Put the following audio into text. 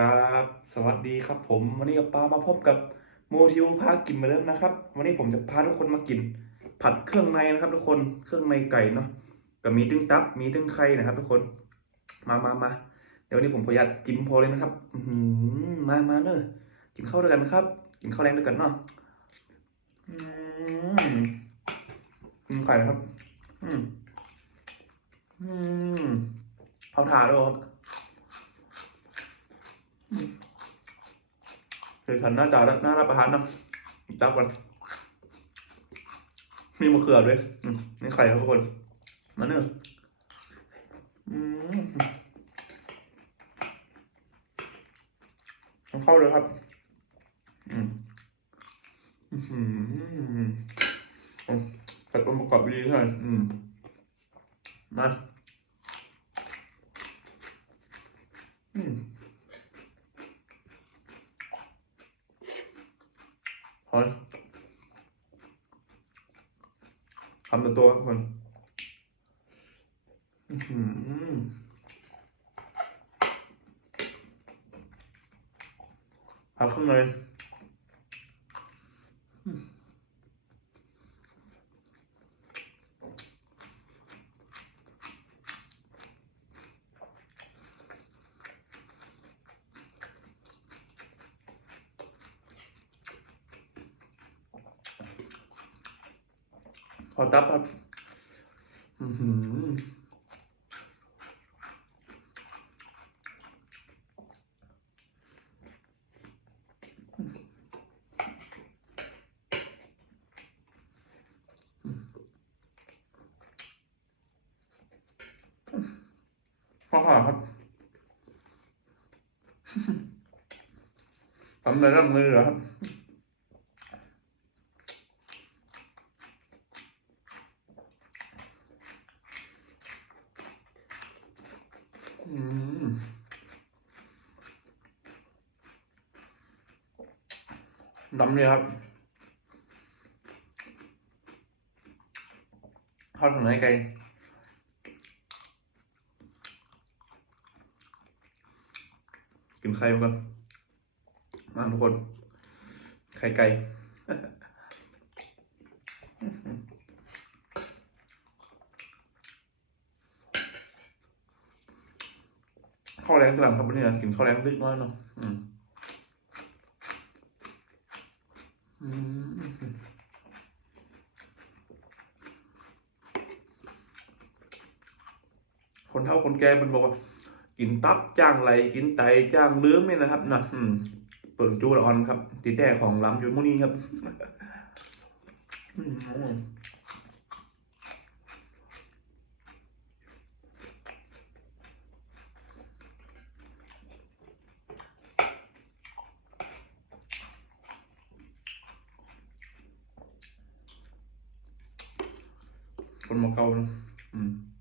ครับสวัสดีครับผมวันนี้กับปามาพบกับโมทิวพากินมาเริ่มนะครับ วันนี้ผมจะพาทุกคนมากิน ผัดเครื่องในนะครับ ทุกคนเครื่องในไก่เนาะก็มีตึ้งตับมีตึ้งไข่นะครับ ทุกคนมามามาเดี๋ยววันนี้ผมขออนุญาตจิ้มพอเลยนะครับอืมามาเนอะกินข้าวด้วยกันครับ กินข้าวแรงด้วยกันเนาะอืมกินไก่นะครับ อืมอืมเอาถาด้วยครับ เลยฉันหน้าตาหน้ารับประทานนะจับก่อนมีมะเขือด้วยมนี่ไข่ครับทุกคน มาเนื้ออืมเอาเข้าเลยครับอืมอืมตัดองค์ประกอบดีๆหน่อยอืมมา อืม ทำตัวตัวครับทุกคนอืมพักขึ้นเลย พอตับครับอือหือพอค่ะครับทำอะไรร่างเลยเหรอครับ อืมดำเลยครับทอดของไหนไก่กินไข่มาก่อนมาทุกคน ไข่ไก่ ข้าวแรงกลางครับวันนี้นะกินข้าวแรงดึกน้อยเนาะอืมอืมคนเฒ่าคนแก่มันบอกว่า กินตับจ้างไหลกินไตจ้างเลื้อมเนี่ยนะครับนะเปิดจูละออนครับติดแด่ของล้ำยุนมุนีครับ อืมคน